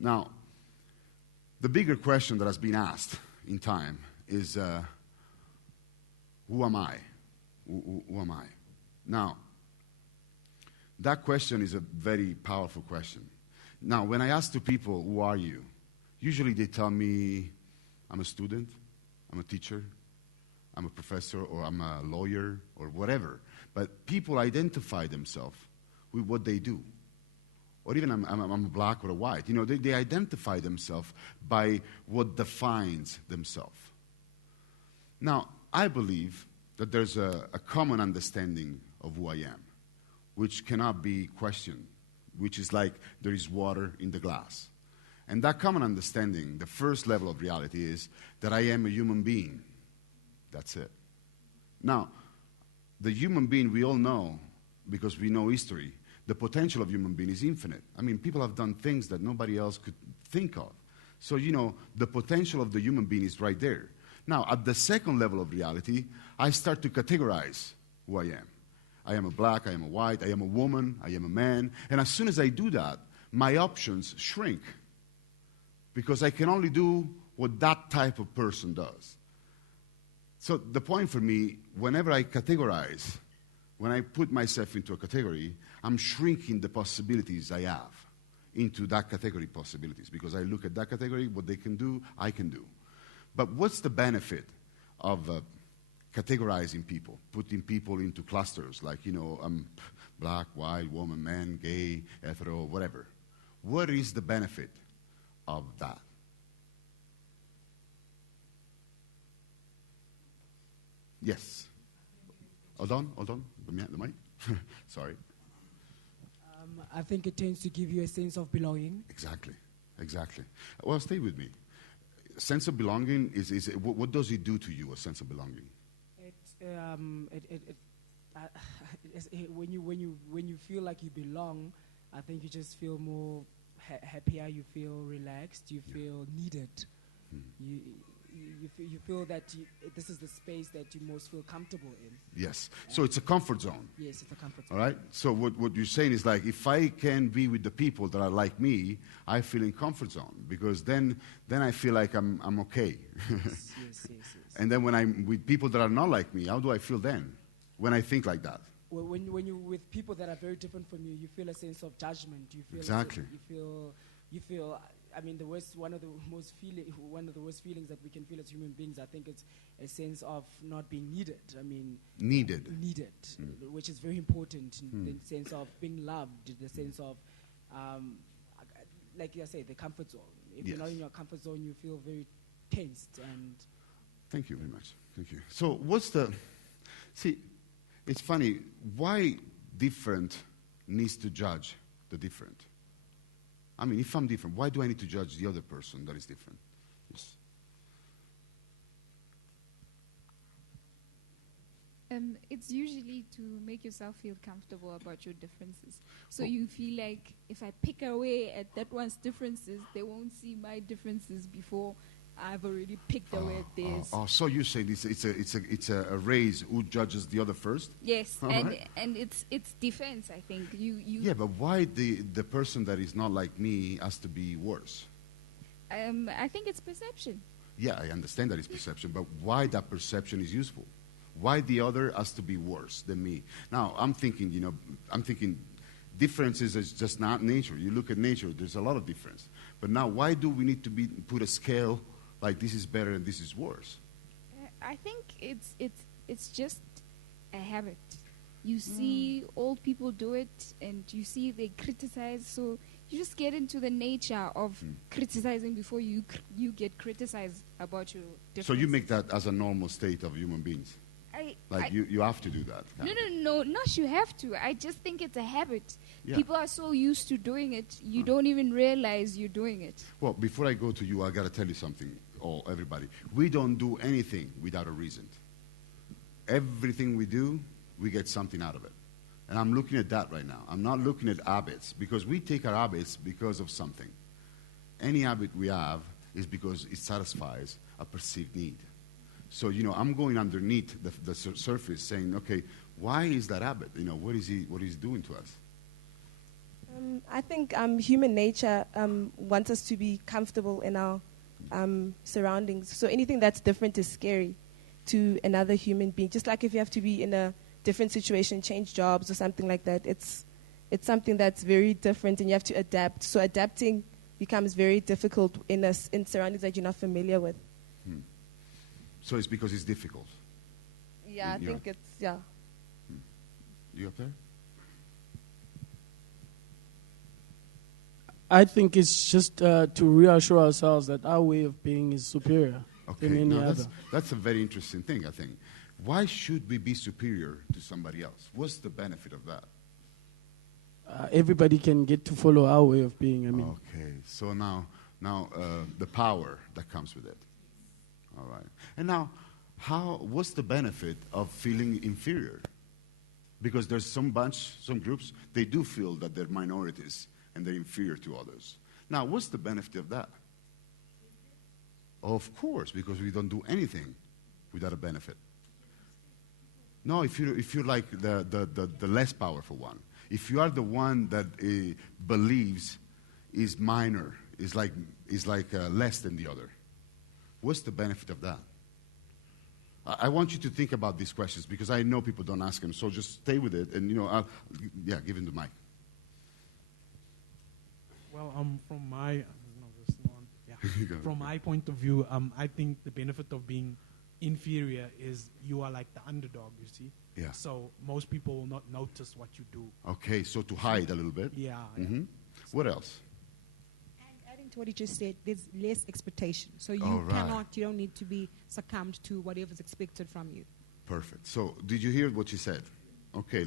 Now, the bigger question that has been asked in time is, who am I? Who am I? Now, that question is a very powerful question. Now, when I ask to people, who are you? Usually they tell me, I'm a student, I'm a teacher, I'm a professor, or I'm a lawyer, or whatever. But people identify themselves with what they do. Or even I'm a black or a white. You know, they identify themselves by what defines themselves. Now, I believe that there's a common understanding of who I am, which cannot be questioned, which is like there is water in the glass. And that common understanding, the first level of reality, is that I am a human being. That's it. Now, the human being, we all know, because we know history, the potential of human being is infinite. I mean, people have done things that nobody else could think of. So, you know, the potential of the human being is right there. Now, at the second level of reality, I start to categorize who I am. I am a black, I am a white, I am a woman, I am a man. And as soon as I do that, my options shrink. Because I can only do what that type of person does. So the point for me, whenever I categorize, when I put myself into a category, I'm shrinking the possibilities I have into that category possibilities. Because I look at that category, what they can do, I can do. But what's the benefit of categorizing people, putting people into clusters, like, you know, black, white, woman, man, gay, hetero, whatever? What is the benefit of that? Yes. Hold on. The mic. Sorry. I think it tends to give you a sense of belonging. Exactly. Well, stay with me. Sense of belonging is what does it do to you? A sense of belonging. When you feel like you belong, I think you just feel more happier. You feel relaxed. You feel needed. You feel that this is the space that you most feel comfortable in. Yes. So it's a comfort zone. Yes, it's a comfort zone. All right? So what you're saying is, like, if I can be with the people that are like me, I feel in comfort zone, because then I feel like I'm okay. Yes. And then when I'm with people that are not like me, how do I feel then when I think like that? Well, when you're with people that are very different from you, you feel a sense of judgment. You feel exactly. You feel. I mean, one of the worst feelings that we can feel as human beings, I think it's a sense of not being needed. I mean, needed, which is very important in the sense of being loved, the sense of, like I say, the comfort zone. If you're not in your comfort zone, you feel very tensed. And thank you very much. Thank you. So see, it's funny, why different needs to judge the different? I mean, if I'm different, why do I need to judge the other person that is different? Yes. It's usually to make yourself feel comfortable about your differences. So you feel like if I pick away at that one's differences, they won't see my differences before I've already picked away at theirs. So you say it's a race who judges the other first? Yes, right. and it's defense, I think. Yeah, but why the person that is not like me has to be worse? I think it's perception. Yeah, I understand that it's perception, but why that perception is useful? Why the other has to be worse than me? Now, I'm thinking differences is just not nature. You look at nature, there's a lot of difference. But now, why do we need to put a scale like this is better and this is worse? I think it's just a habit. You see old people do it, and you see they criticize, so you just get into the nature of criticizing before you get criticized about your differences. So you make that as a normal state of human beings? You have to do that. No, not you have to. I just think it's a habit. Yeah. People are so used to doing it, you don't even realize you're doing it. Well, before I go to you, I got to tell you something, everybody. We don't do anything without a reason. Everything we do, we get something out of it. And I'm looking at that right now. I'm not looking at habits, because we take our habits because of something. Any habit we have is because it satisfies a perceived need. So, I'm going underneath the surface saying, okay, why is that habit? What is he doing to us? I think human nature wants us to be comfortable in our surroundings. So anything that's different is scary to another human being. Just like if you have to be in a different situation, change jobs or something like that, it's something that's very different and you have to adapt. So adapting becomes very difficult in surroundings that you're not familiar with. So it's because it's difficult? Yeah, I think it's, yeah. You up there? I think it's just to reassure ourselves that our way of being is superior than any other. That's a very interesting thing, I think. Why should we be superior to somebody else? What's the benefit of that? Everybody can get to follow our way of being. I mean. Okay, so now the power that comes with it. All right. And now, what's the benefit of feeling inferior? Because there's some groups, they do feel that they're minorities and they're inferior to others. Now, what's the benefit of that? Of course, because we don't do anything without a benefit. No, if you're like the less powerful one, if you are the one that believes is minor, is like less than the other, what's the benefit of that? I want you to think about these questions because I know people don't ask them. So just stay with it, and give him the mic. Well, from my from my point of view, I think the benefit of being inferior is you are like the underdog. You see. Yeah. So most people will not notice what you do. Okay, so to hide a little bit. Yeah. Mm-hmm. What else? To what you just said, there's less expectation. So you you don't need to be succumbed to whatever's expected from you. Perfect. So did you hear what she said? Okay,